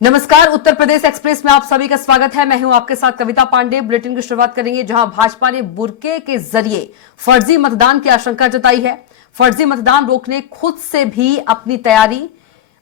नमस्कार, उत्तर प्रदेश एक्सप्रेस में आप सभी का स्वागत है। मैं हूं आपके साथ कविता पांडे। बुलेटिन की शुरुआत करेंगे जहां भाजपा ने बुरके के जरिए फर्जी मतदान की आशंका जताई है। फर्जी मतदान रोकने खुद से भी अपनी तैयारी।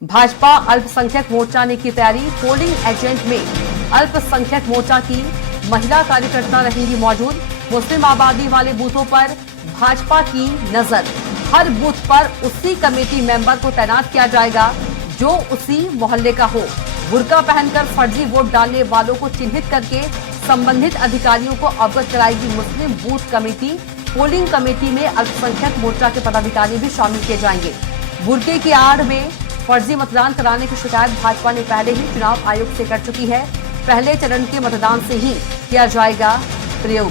भाजपा अल्पसंख्यक मोर्चा ने की तैयारी। पोलिंग एजेंट में अल्पसंख्यक मोर्चा की महिला कार्यकर्ता रहेंगी मौजूद। मुस्लिम आबादी वाले बूथों पर भाजपा की नजर। हर बूथ पर उसी कमेटी मेंबर को तैनात किया जाएगा जो उसी मोहल्ले का हो। बुर्का पहनकर फर्जी वोट डालने वालों को चिन्हित करके संबंधित अधिकारियों को अवगत कराएगी मुस्लिम बूथ कमेटी। पोलिंग कमेटी में अल्पसंख्यक मोर्चा के पदाधिकारी भी शामिल किए जाएंगे। बुर्के की आड़ में फर्जी मतदान कराने की शिकायत भाजपा ने पहले ही चुनाव आयोग से कर चुकी है। पहले चरण के मतदान से ही किया जाएगा प्रयोग।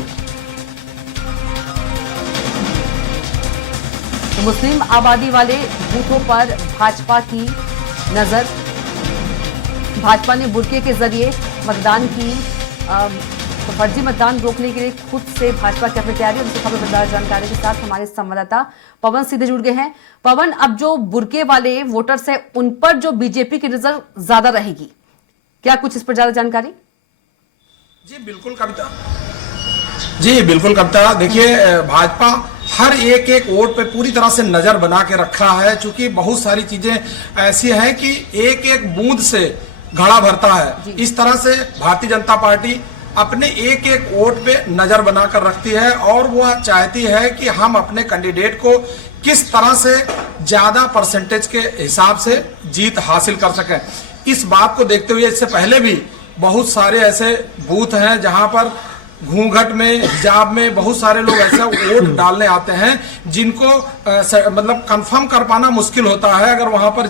मुस्लिम आबादी वाले बूथों पर भाजपा की नजर। भाजपा ने बुर्के के जरिए मतदान की तो फर्जी मतदान रोकने के लिए खुद से भाजपा की अपनी तैयारी। उनसे खबरदार जानकारी के साथ हमारे संवाददाता पवन सीधे जुड़ गए हैं। पवन, अब जो बुर्के वाले वोटर्स हैं उन पर जो बीजेपी की नजर ज्यादा रहेगी, क्या कुछ इस पर ज्यादा जानकारी? जी बिल्कुल कविता, देखिए भाजपा हर एक वोट पे पूरी तरह से नजर बना के रखा है। चूंकि बहुत सारी चीजें ऐसी हैं कि एक बूंद से घड़ा भरता है। इस तरह से भारतीय जनता पार्टी अपने एक वोट पे नजर बनाकर रखती है और वह चाहती है कि हम अपने कैंडिडेट को किस तरह से ज्यादा परसेंटेज के हिसाब से जीत हासिल कर सकें। इस बात को देखते हुए इससे पहले भी बहुत सारे ऐसे बूथ हैं जहां पर घूंघट में, हिजाब में बहुत सारे लोग ऐसा वोट डालने आते हैं जिनको मतलब कंफर्म कर पाना मुश्किल होता है। अगर वहां पर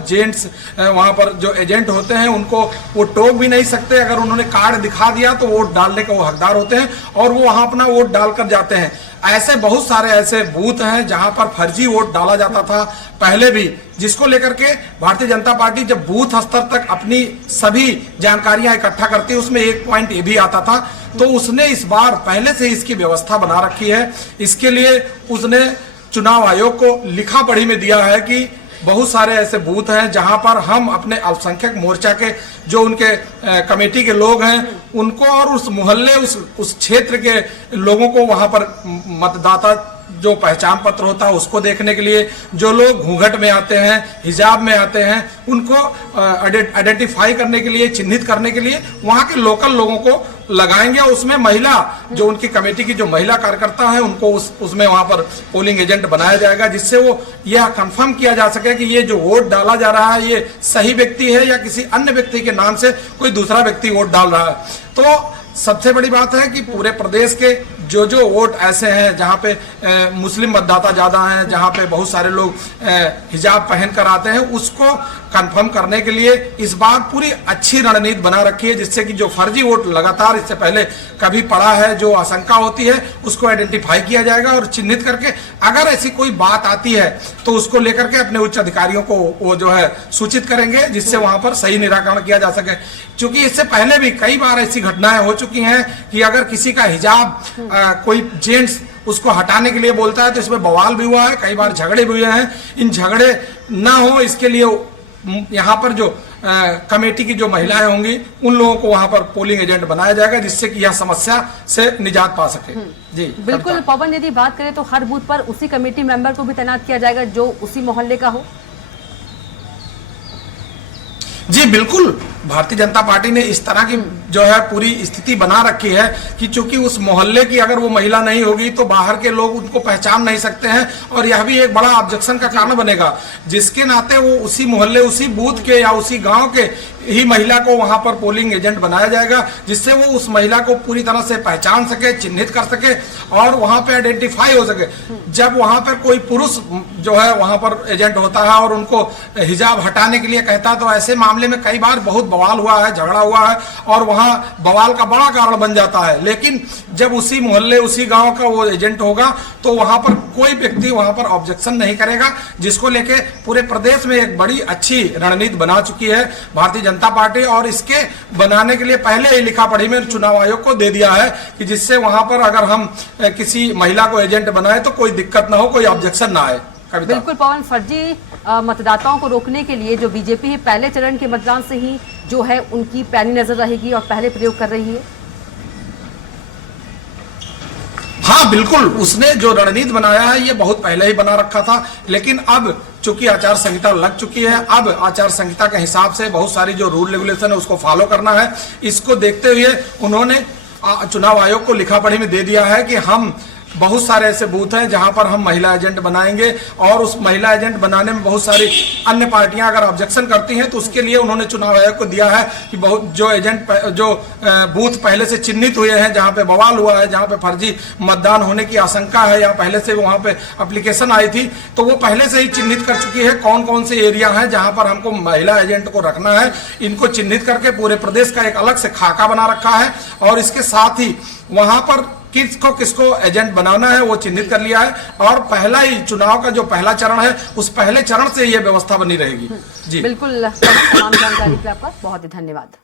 वहां पर जो एजेंट होते हैं उनको वो टोक भी नहीं सकते। अगर उन्होंने कार्ड दिखा दिया तो वोट डालने का वो हकदार होते हैं और वो वहां अपना वोट डालकर जाते हैं। ऐसे बहुत सारे ऐसे बूथ हैं जहां पर फर्जी वोट डाला जाता था पहले भी, जिसको लेकर के भारतीय जनता पार्टी जब बूथ स्तर तक अपनी सभी जानकारियां इकट्ठा करती है उसमें एक पॉइंट ये भी आता था। तो उसने इस बार पहले से इसकी व्यवस्था बना रखी है। इसके लिए उसने चुनाव आयोग को लिखा पढ़ी में दिया है कि बहुत सारे ऐसे बूथ हैं जहां पर हम अपने अल्पसंख्यक मोर्चा के जो उनके कमेटी के लोग हैं उनको और उस मोहल्ले उस क्षेत्र के लोगों को वहां पर मतदाता जो पहचान पत्र होता है उसको देखने के लिए, जो लोग घूंघट में आते हैं, हिजाब में आते हैं, उनको आइडेंटिफाई करने के लिए, चिन्हित करने के लिए वहां के लोकल लोगों को लगाएंगे। उसमें महिला जो उनकी कमेटी की जो महिला कार्यकर्ता है उनको उसमें वहां पर पोलिंग एजेंट बनाया जाएगा, जिससे वो यह कंफर्म किया जा सके कि ये जो वोट डाला जा रहा है ये सही व्यक्ति है या किसी अन्य व्यक्ति के नाम से कोई दूसरा व्यक्ति वोट डाल रहा है। तो सबसे बड़ी बात है कि पूरे प्रदेश के जो वोट ऐसे हैं जहां पे मुस्लिम मतदाता ज्यादा हैं, जहां पे बहुत सारे लोग हिजाब पहन कर आते हैं, उसको कंफर्म करने के लिए इस बार पूरी अच्छी रणनीति बना रखी है, जिससे कि जो फर्जी वोट लगातार इससे पहले कभी पड़ा है, जो आशंका होती है उसको आइडेंटिफाई किया जाएगा और चिन्हित करके अगर ऐसी कोई बात आती है तो उसको लेकर के अपने उच्च अधिकारियों को वो जो है सूचित करेंगे, जिससे वहां पर सही निराकरण किया जा सके। क्योंकि इससे पहले भी कई बार ऐसी घटनाएं हो चुकी हैं कि अगर किसी का हिजाब कोई जेंट्स उसको हटाने के लिए बोलता है तो इसमें बवाल भी हुआ है, कई बार झगड़े भी हुए हैं। इन झगड़े ना हो इसके लिए यहाँ पर जो कमेटी की जो महिलाएं होंगी उन लोगों को वहां पर पोलिंग एजेंट बनाया जाएगा, जिससे कि यह समस्या से निजात पा सके। जी बिल्कुल पवन, यदि बात करें तो हर बूथ पर उसी कमेटी मेंबर को भी तैनात किया जाएगा जो उसी मोहल्ले का हो। जी बिल्कुल, भारतीय जनता पार्टी ने इस तरह की जो है पूरी स्थिति बना रखी है कि चूंकि उस मोहल्ले की अगर वो महिला नहीं होगी तो बाहर के लोग उनको पहचान नहीं सकते हैं और यह भी एक बड़ा ऑब्जेक्शन का कारण बनेगा, जिसके नाते वो उसी मोहल्ले, उसी बूथ के या उसी गांव के ही महिला को वहां पर पोलिंग एजेंट बनाया जाएगा, जिससे वो उस महिला को पूरी तरह से पहचान सके, चिन्हित कर सके और वहां पे आइडेंटिफाई हो सके। जब वहां पर कोई पुरुष जो है वहां पर एजेंट होता है और उनको हिजाब हटाने के लिए कहता है तो ऐसे मामले में कई बार बहुत बवाल हुआ है, झगड़ा हुआ है और वहां बवाल का बड़ा कारण बन जाता है। लेकिन जब उसी मोहल्ले, उसी गांव का वो एजेंट होगा तो वहां पर कोई व्यक्ति वहां पर ऑब्जेक्शन नहीं करेगा, जिसको लेके पूरे प्रदेश में एक बड़ी अच्छी रणनीति बना चुकी है भारतीय जनता पार्टी। और इसके बनाने के लिए पहले ही लिखा पढ़ी में चुनाव आयोग को दे दिया है कि जिससे वहां पर अगर हम किसी महिला को एजेंट बनाए तो कोई दिक्कत ना हो, कोई ऑब्जेक्शन ना आए। कविता। बिल्कुल पवन, फर्जी मतदाताओं को रोकने के लिए जो बीजेपी है पहले चरण के मतदान से ही जो है उनकी पैनी नजर रहेगी और पहले प्रयोग कर रही है। हाँ बिल्कुल, उसने जो रणनीति बनाया है ये बहुत पहले ही बना रखा था, लेकिन अब चूंकि आचार संहिता लग चुकी है, अब आचार संहिता के हिसाब से बहुत सारी जो रूल रेगुलेशन है उसको फॉलो करना है। इसको देखते हुए उन्होंने चुनाव आयोग को लिखा पढ़ी में दे दिया है कि हम बहुत सारे ऐसे बूथ हैं जहां पर हम महिला एजेंट बनाएंगे, और उस महिला एजेंट बनाने में बहुत सारी अन्य पार्टियां अगर ऑब्जेक्शन करती हैं तो उसके लिए उन्होंने चुनाव आयोग को दिया है कि बहुत जो एजेंट जो बूथ पहले से चिन्हित हुए हैं, जहां पे बवाल हुआ है, जहां पे फर्जी मतदान होने की आशंका है या पहले से वहां पे एप्लीकेशन आई थी, तो वो पहले से ही चिन्हित कर चुकी है कौन कौन से एरिया है जहां पर हमको महिला एजेंट को रखना है। इनको चिन्हित करके पूरे प्रदेश का एक अलग से खाका बना रखा है, और इसके साथ ही वहां पर किसको एजेंट बनाना है वो चिन्हित कर लिया है, और पहला ही चुनाव का जो पहला चरण है उस पहले चरण से ये व्यवस्था बनी रहेगी। जी बिल्कुल, तमाम जानकारी के लिए आपका बहुत ही धन्यवाद।